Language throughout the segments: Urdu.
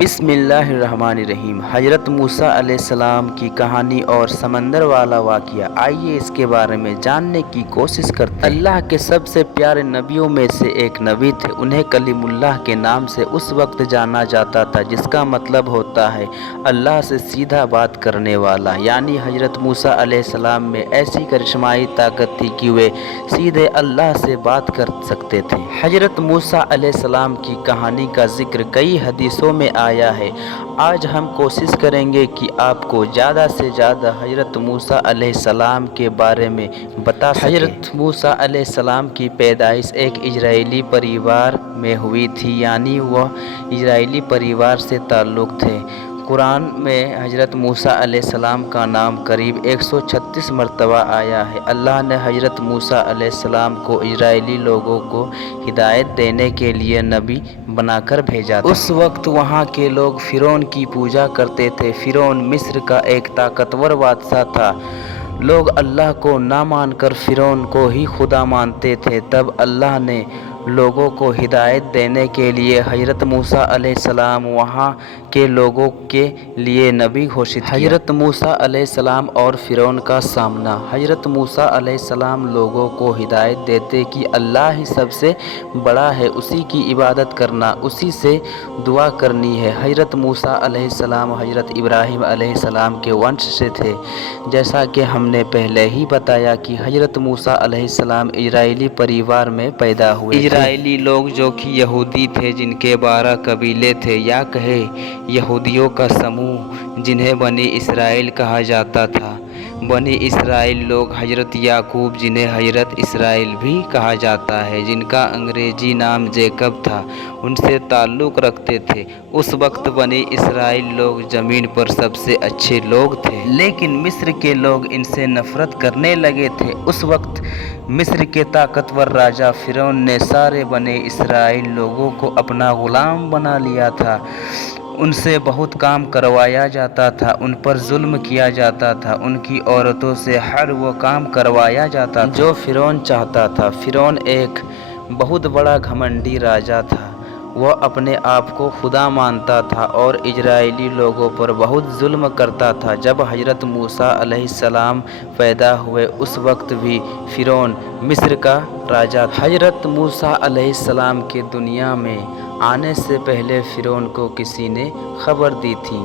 بسم اللہ الرحمن الرحیم۔ حضرت موسیٰ علیہ السلام کی کہانی اور سمندر والا واقعہ، آئیے اس کے بارے میں جاننے کی کوشش کرتے ہیں۔ اللہ کے سب سے پیارے نبیوں میں سے ایک نبی تھے۔ انہیں کلیم اللہ کے نام سے اس وقت جانا جاتا تھا جس کا مطلب ہوتا ہے اللہ سے سیدھا بات کرنے والا، یعنی حضرت موسیٰ علیہ السلام میں ایسی کرشمائی طاقت تھی کہ وہ سیدھے اللہ سے بات کر سکتے تھے۔ حضرت موسیٰ علیہ السلام کی کہانی کا ذکر کئی حدیثوں میں آیا ہے۔ آج ہم کوشش کریں گے کہ آپ کو زیادہ سے زیادہ حضرت موسیٰ علیہ السلام کے بارے میں بتا سکیں۔ حضرت موسیٰ علیہ السلام کی پیدائش ایک اسرائیلی پریوار میں ہوئی تھی، یعنی وہ اسرائیلی پریوار سے تعلق تھے۔ قرآن میں حضرت موسیٰ علیہ السلام کا نام قریب 136 مرتبہ آیا ہے۔ اللہ نے حضرت موسیٰ علیہ السلام کو اسرائیلی لوگوں کو ہدایت دینے کے لیے نبی بنا کر بھیجا تھا۔ اس وقت وہاں کے لوگ فرعون کی پوجا کرتے تھے۔ فرعون مصر کا ایک طاقتور بادشاہ تھا۔ لوگ اللہ کو نہ مان کر فرعون کو ہی خدا مانتے تھے۔ تب اللہ نے لوگوں کو ہدایت دینے کے لیے حضرت موسیٰ علیہ السلام وہاں کے لوگوں کے لیے نبی گھوشت کیا۔ حضرت موسیٰ علیہ السلام اور فرعون کا سامنا۔ حضرت موسیٰ علیہ السلام لوگوں کو ہدایت دیتے کہ اللہ ہی سب سے بڑا ہے، اسی کی عبادت کرنا، اسی سے دعا کرنی ہے۔ حضرت موسیٰ علیہ السلام حضرت ابراہیم علیہ السلام کے ونش سے تھے۔ جیسا کہ ہم نے پہلے ہی بتایا کہ حضرت موسیٰ علیہ السلام اسرائیلی پریوار میں پیدا ہوئے تھے۔ اسرائیلی لوگ جو کہ یہودی تھے، جن کے 12 قبیلے تھے، یا کہے یہودیوں کا سموہ، جنہیں بنی اسرائیل کہا جاتا تھا۔ بنی اسرائیل لوگ حضرت یعقوب، جنہیں حضرت اسرائیل بھی کہا جاتا ہے، جن کا انگریزی نام جیکب تھا، ان سے تعلق رکھتے تھے۔ اس وقت بنی اسرائیل لوگ زمین پر سب سے اچھے لوگ تھے، لیکن مصر کے لوگ ان سے نفرت کرنے لگے تھے۔ اس وقت مصر کے طاقتور راجا فرعون نے سارے بنی اسرائیل لوگوں کو اپنا غلام بنا لیا تھا۔ ان سے بہت کام کروایا جاتا تھا، ان پر ظلم کیا جاتا تھا، ان کی عورتوں سے ہر وہ کام کروایا جاتا تھا جو فرعون چاہتا تھا۔ فرعون ایک بہت بڑا گھمنڈی راجا تھا۔ وہ اپنے آپ کو خدا مانتا تھا اور اسرائیلی لوگوں پر بہت ظلم کرتا تھا۔ جب حضرت موسیٰ علیہ السلام پیدا ہوئے، اس وقت بھی فرعون مصر کا راجا تھا۔ حضرت موسیٰ علیہ السلام کے دنیا میں آنے سے پہلے فرعون کو کسی نے خبر دی تھی،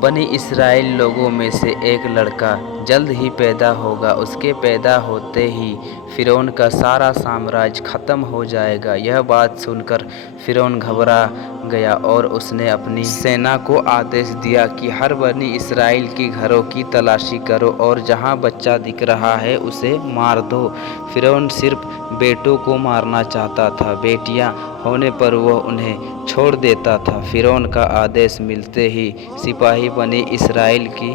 بنی اسرائیل لوگوں میں سے ایک لڑکا جلد ہی پیدا ہوگا، اس کے پیدا ہوتے ہی فرعون کا سارا سامراج ختم ہو جائے گا۔ یہ بات سن کر فرعون گھبرا گیا اور اس نے اپنی سینا کو آدیش دیا کہ ہر بنی اسرائیل کے گھروں کی تلاشی کرو اور جہاں بچہ دکھ رہا ہے اسے مار دو۔ فرعون صرف بیٹوں کو مارنا چاہتا تھا، بیٹیاں ہونے پر وہ انہیں چھوڑ دیتا تھا۔ فرعون کا آدیش ملتے ہی سپاہی بنی اسرائیل کی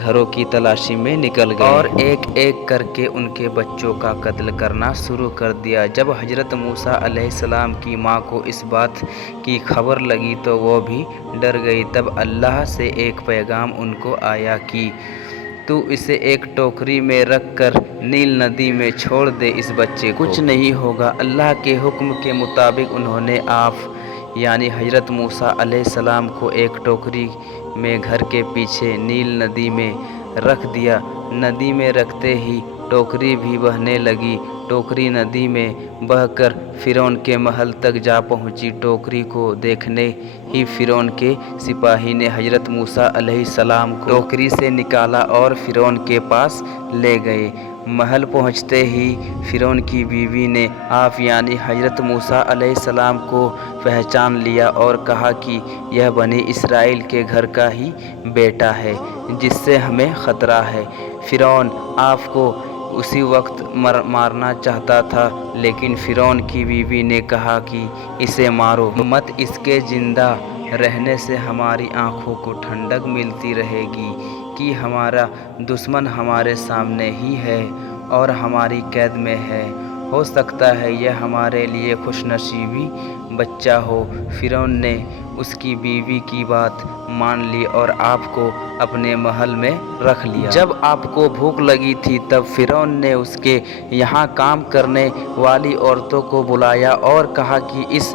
گھروں کی تلاشی میں نکل گئے اور ایک ایک کر کے ان کے بچوں کا قتل کرنا شروع کر دیا۔ جب حضرت موسیٰ علیہ السلام کی ماں کو اس بات کی خبر لگی تو وہ بھی ڈر گئی۔ تب اللہ سے ایک پیغام ان کو آیا کہ تو اسے ایک ٹوکری میں رکھ کر نیل ندی میں چھوڑ دے، اس بچے کو کچھ نہیں ہوگا۔ اللہ کے حکم کے مطابق انہوں نے آپ یعنی حضرت موسیٰ علیہ السلام کو ایک ٹوکری میں گھر کے پیچھے نیل ندی میں رکھ دیا۔ ندی میں رکھتے ہی ٹوکری بھی بہنے لگی۔ ٹوکری ندی میں بہہ کر فرعون کے محل تک جا پہنچی۔ ٹوکری کو دیکھنے ہی فرعون کے سپاہی نے حضرت موسیٰ علیہ السلام کو ٹوکری سے نکالا اور فرعون کے پاس لے گئے۔ محل پہنچتے ہی فرعون کی بیوی نے آپ یعنی حضرت موسیٰ علیہ السلام کو پہچان لیا اور کہا کہ یہ بنی اسرائیل کے گھر کا ہی بیٹا ہے جس سے ہمیں خطرہ ہے۔ فرعون آپ کو اسی وقت مارنا چاہتا تھا، لیکن فرعون کی بیوی نے کہا کہ اسے مارو مت، اس کے زندہ رہنے سے ہماری آنکھوں کو ٹھنڈک ملتی رہے گی کہ ہمارا دشمن ہمارے سامنے ہی ہے اور ہماری قید میں ہے، ہو سکتا ہے یہ ہمارے لیے خوش نصیبی بچہ ہو۔ فرعون نے اس کی بیوی کی بات مان لی اور آپ کو اپنے محل میں رکھ لیا۔ جب آپ کو بھوک لگی تھی تب فرعون نے اس کے یہاں کام کرنے والی عورتوں کو بلایا اور کہا کہ اس